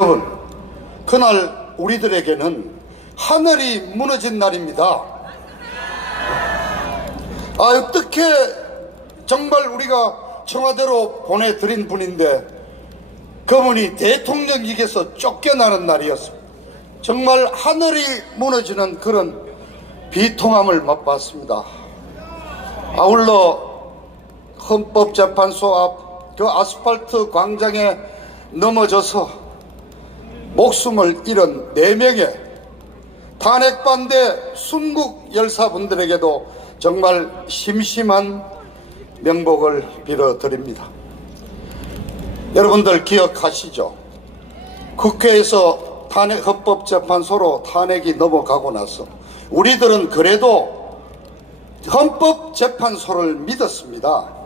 여러분, 그날 우리들에게는 하늘이 무너진 날입니다. 아, 어떻게 정말 우리가 청와대로 보내드린 분인데 그분이 대통령직에서 쫓겨나는 날이었습니다. 정말 하늘이 무너지는 그런 비통함을 맛봤습니다. 아울러 헌법재판소 앞 그 아스팔트 광장에 넘어져서 목숨을 잃은 네명의 탄핵 반대 순국 열사분들에게도 정말 심심한 명복을 빌어드립니다. 여러분들 기억하시죠? 국회에서 탄핵 헌법재판소로 탄핵이 넘어가고 나서 우리들은 그래도 헌법재판소를 믿었습니다.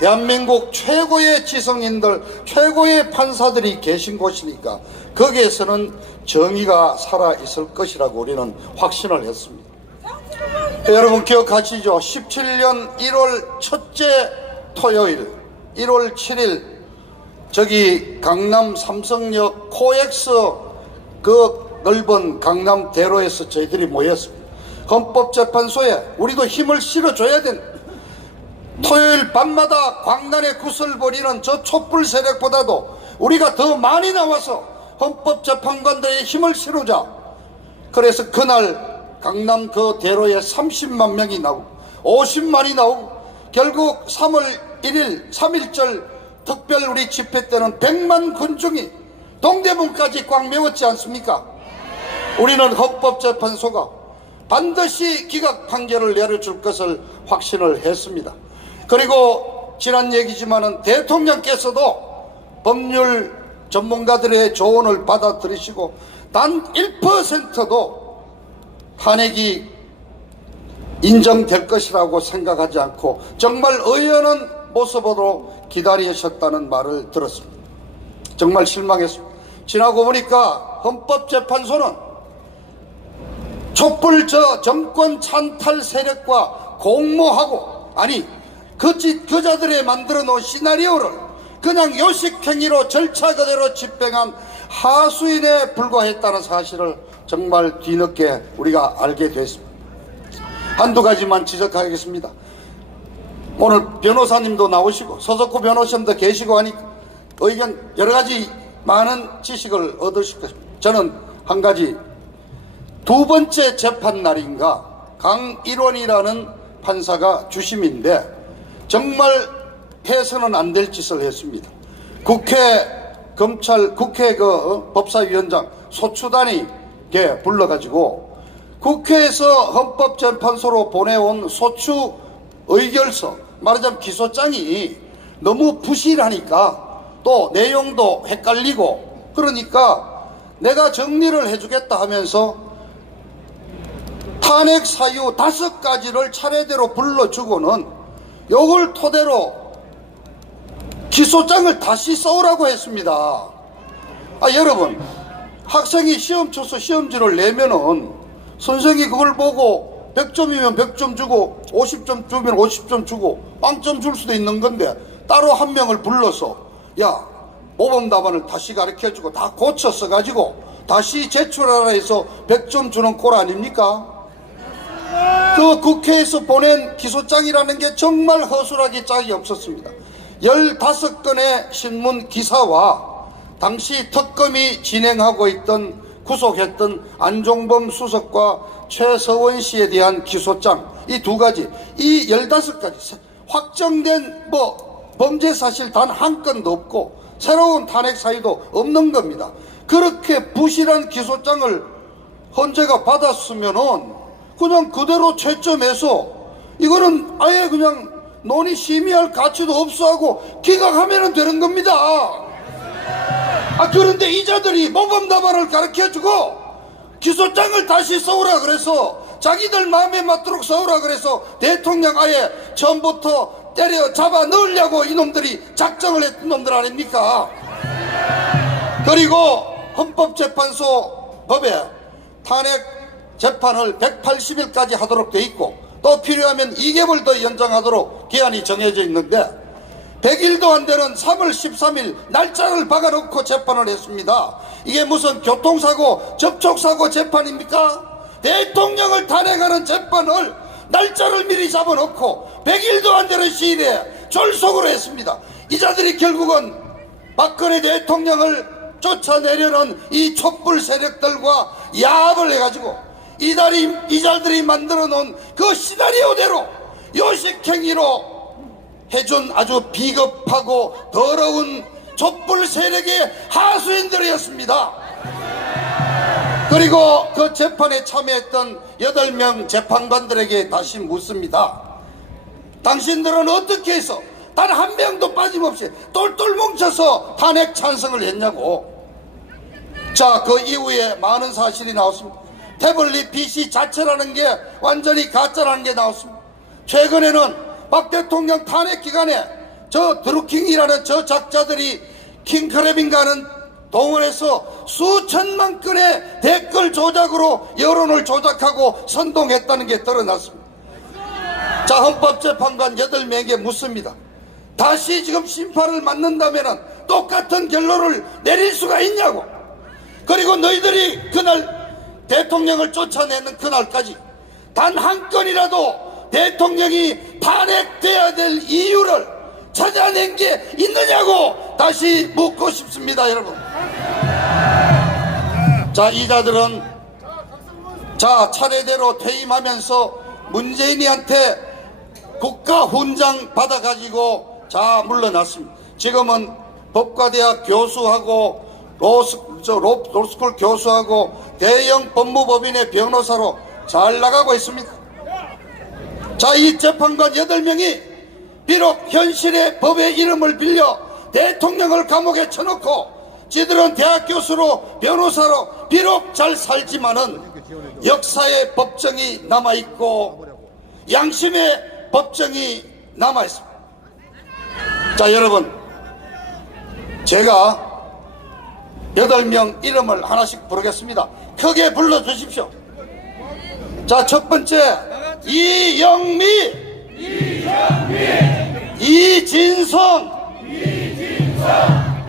대한민국 최고의 지성인들, 최고의 판사들이 계신 곳이니까 거기에서는 정의가 살아 있을 것이라고 우리는 확신을 했습니다. 여러분 기억하시죠? 17년 1월 첫째 토요일, 1월 7일 저기 강남 삼성역 코엑스 그 넓은 강남 대로에서 저희들이 모였습니다. 헌법재판소에 우리도 힘을 실어줘야 된다. 토요일 밤마다 광란의 굿을 벌이는 저 촛불 세력보다도 우리가 더 많이 나와서 헌법재판관들의 힘을 실으자. 그래서 그날 강남 그 대로에 30만 명이 나오고 50만이 나오고 결국 3월 1일 3일절 특별 우리 집회 때는 100만 군중이 동대문까지 꽉 메웠지 않습니까? 우리는 헌법재판소가 반드시 기각 판결을 내려줄 것을 확신을 했습니다. 그리고 지난 얘기지만은 대통령께서도 법률 전문가들의 조언을 받아들이시고 단 1%도 탄핵이 인정될 것이라고 생각하지 않고 정말 의연한 모습으로 기다리셨다는 말을 들었습니다. 정말 실망했습니다. 지나고 보니까 헌법재판소는 촛불 저 정권 찬탈 세력과 공모하고 아니 그, 지- 그자들의 만들어 놓은 시나리오를 그냥 요식행위로 절차 그대로 집행한 하수인에 불과했다는 사실을 정말 뒤늦게 우리가 알게 됐습니다. 한두 가지만 지적하겠습니다. 오늘 변호사님도 나오시고 서석구 변호사님도 계시고 하니까 의견 여러 가지 많은 지식을 얻으실 것입니다. 저는 한 가지 두 번째 재판 날인가 강일원이라는 판사가 주심인데 정말 해서는 안 될 짓을 했습니다. 국회 검찰 국회 그 어, 법사위원장 소추단이 게 불러가지고 국회에서 헌법재판소로 보내온 소추 의결서 말하자면 기소장이 너무 부실하니까 또 내용도 헷갈리고 그러니까 내가 정리를 해주겠다 하면서 탄핵 사유 다섯 가지를 차례대로 불러주고는 요걸 토대로 기소장을 다시 써오라고 했습니다. 아, 여러분, 학생이 시험 쳐서 시험지를 내면은 선생이 그걸 보고 100점이면 100점 주고 50점 주면 50점 주고 빵점 줄 수도 있는 건데 따로 한 명을 불러서 야, 모범 답안을 다시 가르쳐 주고 다 고쳐 써가지고 다시 제출하라 해서 100점 주는 꼴 아닙니까? 그 국회에서 보낸 기소장이라는 게 정말 허술하기 짝이 없었습니다. 15건의 신문 기사와 당시 특검이 진행하고 있던 구속했던 안종범 수석과 최서원 씨에 대한 기소장 이 두 가지 이 15가지 확정된 뭐 범죄 사실 단 한 건도 없고 새로운 탄핵 사유도 없는 겁니다. 그렇게 부실한 기소장을 헌재가 받았으면은 그냥 그대로 채점해서 이거는 아예 그냥 논의 심의할 가치도 없어 하고 기각하면 되는 겁니다. 아 그런데 이자들이 모범 답안을 가르쳐 주고 기소장을 다시 써오라 그래서 자기들 마음에 맞도록 써오라 그래서 대통령 아예 처음부터 때려 잡아 넣으려고 이놈들이 작정을 했던 놈들 아닙니까? 그리고 헌법재판소 법에 탄핵 재판을 180일까지 하도록 돼 있고 또 필요하면 2개월 더 연장하도록 기한이 정해져 있는데 100일도 안 되는 3월 13일 날짜를 박아놓고 재판을 했습니다. 이게 무슨 교통사고, 접촉사고 재판입니까? 대통령을 탄핵하는 재판을 날짜를 미리 잡아놓고 100일도 안 되는 시일에 졸속으로 했습니다. 이 자들이 결국은 박근혜 대통령을 쫓아내려는 이 촛불 세력들과 야합을 해가지고 이달이, 이 자들이 만들어 놓은 그 시나리오대로 요식행위로 해준 아주 비겁하고 더러운 촛불 세력의 하수인들이었습니다. 그리고 그 재판에 참여했던 8명 재판관들에게 다시 묻습니다. 당신들은 어떻게 해서 단 한 명도 빠짐없이 똘똘 뭉쳐서 탄핵 찬성을 했냐고. 자, 그 이후에 많은 사실이 나왔습니다. 태블릿 PC 자체라는 게 완전히 가짜라는 게 나왔습니다. 최근에는 박 대통령 탄핵 기간에 저 드루킹이라는 저 작자들이 킹크랩인가는 동원해서 수천만 건의 댓글 조작으로 여론을 조작하고 선동했다는 게 드러났습니다. 자, 헌법재판관 8명에게 묻습니다. 다시 지금 심판을 맞는다면 똑같은 결론을 내릴 수가 있냐고. 그리고 너희들이 그날 대통령을 쫓아내는 그날까지 단 한 건이라도 대통령이 탄핵돼야 될 이유를 찾아낸 게 있느냐고 다시 묻고 싶습니다, 여러분. 자, 이자들은 자, 차례대로 퇴임하면서 문재인이한테 국가 훈장 받아가지고 자, 물러났습니다. 지금은 법과대학 교수하고 로스, 저, 로, 로스쿨 교수하고 대형 법무법인의 변호사로 잘 나가고 있습니다. 자, 이 재판관 8명이 비록 현실의 법의 이름을 빌려 대통령을 감옥에 쳐놓고 지들은 대학 교수로 변호사로 비록 잘 살지만은 역사의 법정이 남아있고 양심의 법정이 남아있습니다. 자, 여러분. 제가 여덟 명 이름을 하나씩 부르겠습니다. 크게 불러주십시오. 자, 첫 번째, 이영미, 이진성,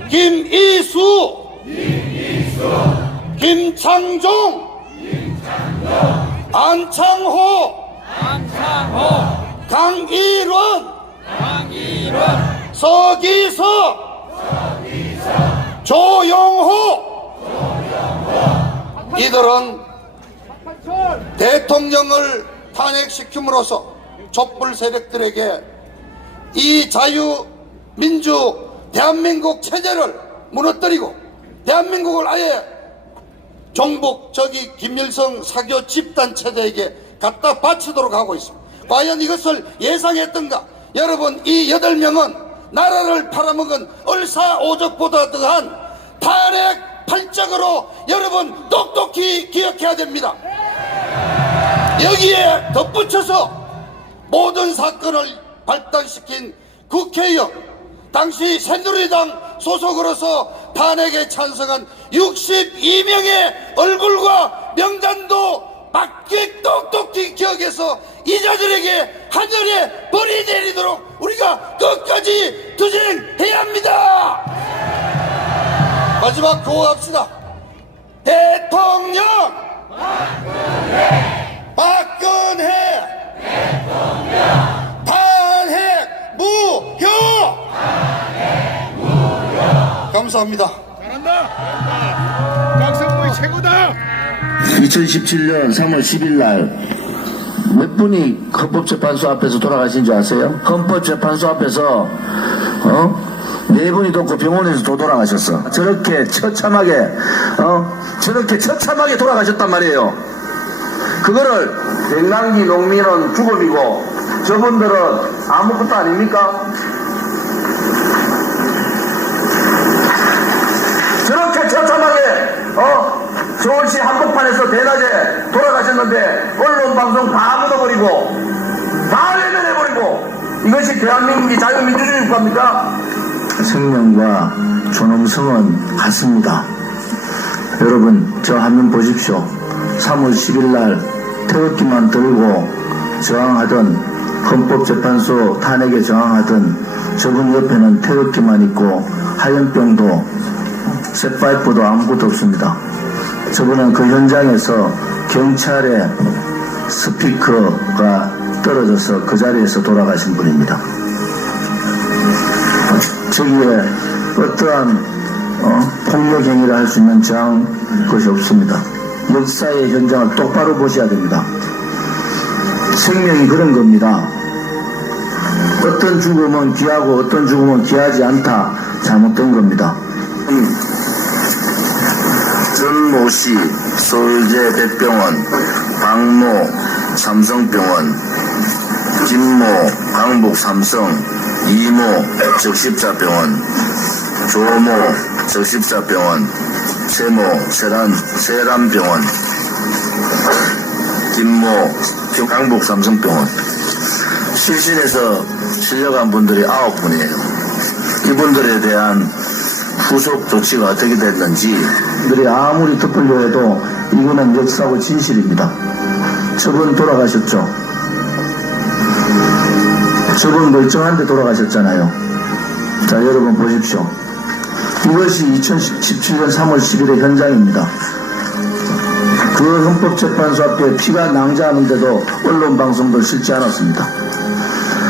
김이수, 김창종, 안창호, 강일원, 서기석, 조용호 이들은 대통령을 탄핵시킴으로써 촛불 세력들에게 이 자유민주 대한민국 체제를 무너뜨리고 대한민국을 아예 종북 저기 김일성 사교 집단 체제에게 갖다 바치도록 하고 있습니다. 과연 이것을 예상했던가? 여러분 이 여덟 명은 나라를 팔아먹은 얼사오적보다 더한 탄핵 팔적으로 여러분 똑똑히 기억해야 됩니다. 여기에 덧붙여서 모든 사건을 발단시킨 국회의원 당시 새누리당 소속으로서 탄핵에 찬성한 62명의 얼굴과 명단도 맞게 똑똑히 기억해서 이 자들에게 하늘에 벌이 내리도록 우리가 끝까지 투쟁해야 합니다. 마지막 구호 합시다. 대통령 박근혜 탄핵 무효 감사합니다. 잘한다. 박성무이 최고다. 2017년 3월 10일 날 몇 분이 헌법재판소 앞에서 돌아가신 줄 아세요? 헌법재판소 앞에서 어? 네 분이 돕고 병원에서 도 돌아가셨어. 저렇게 처참하게 어? 저렇게 처참하게 돌아가셨단 말이에요. 그거를 백남기 농민은 주범이고 저분들은 아무것도 아닙니까? 저렇게 처참하게 어 서울시 한복판에서 대낮에 돌아가셨는데 언론 방송 다 묻어버리고 다 외면해버리고 이것이 대한민국이 자유민주주의 국가입니까? 생명과 존엄성은 같습니다. 여러분 저 화면 보십시오. 3월 10일 날 태극기만 들고 저항하던 헌법재판소 탄핵에 저항하던 저분 옆에는 태극기만 있고 하얀병도 쇠파이프도 아무것도 없습니다. 저분은 그 현장에서 경찰의 스피커가 떨어져서 그 자리에서 돌아가신 분입니다. 저기에 어떠한 어, 폭력 행위를 할 수 있는 저항 것이 없습니다. 역사의 현장을 똑바로 보셔야 됩니다. 생명이 그런 겁니다. 어떤 죽음은 귀하고 어떤 죽음은 귀하지 않다. 잘못된 겁니다. 전모시 서울대 백병원, 박모 삼성병원, 김모 강북 삼성, 이모 적십자병원, 조모 적십자병원, 세모 세란 세란병원, 김모 강북 삼성병원. 실신에서 실려간 분들이 아홉 분이에요. 이분들에 대한 후속 조치가 어떻게 됐는지 들이 아무리 덮으려 해도 이거는 역사고 진실입니다. 저분 돌아가셨죠? 저분 멀쩡한데 돌아가셨잖아요. 자 여러분 보십시오. 이것이 2017년 3월 10일의 현장입니다. 그 헌법재판소 앞에 피가 낭자하는데도 언론 방송도 실지 않았습니다.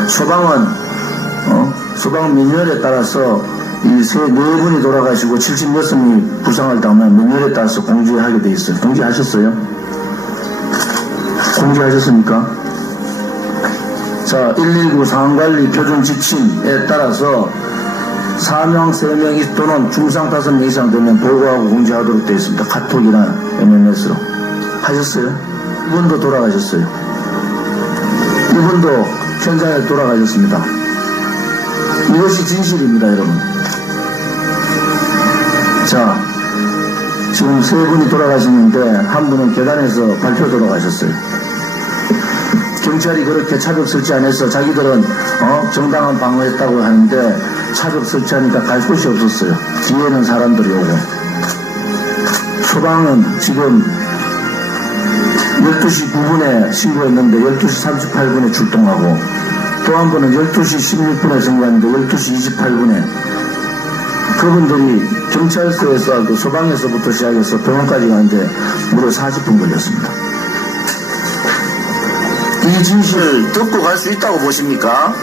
소방은 어? 소방 민열에 따라서 이세네 분이 돌아가시고 76명이 부상을 당하면 민열에 따라서 공지하게 돼 있어요. 공지하셨어요? 공지하셨습니까? 자, 119 상황관리 표준 지침에 따라서 사명 3명 또는 중상 5명 이상 되면 보고하고 공지하도록 되어 있습니다. 카톡이나 MMS로. 하셨어요? 이분도 돌아가셨어요. 이분도 현장에 돌아가셨습니다. 이것이 진실입니다, 여러분. 자, 지금 세 분이 돌아가셨는데 한 분은 계단에서 발표 돌아가셨어요. 경찰이 그렇게 차벽 설치 안 해서 자기들은 어, 정당한 방어했다고 하는데 차벽 설치하니까 갈 곳이 없었어요. 뒤에는 사람들이 오고. 소방은 지금 12시 9분에 신고했는데 12시 38분에 출동하고 또한 번은 12시 16분에 신고했는데 12시 28분에 그분들이 경찰서에서 그 소방에서부터 시작해서 병원까지 가는데 무려 40분 걸렸습니다. 이 진실을 듣고 갈 수 있다고 보십니까?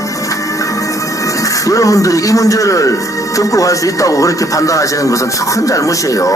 여러분들이 이 문제를 듣고 갈 수 있다고 그렇게 판단하시는 것은 큰 잘못이에요.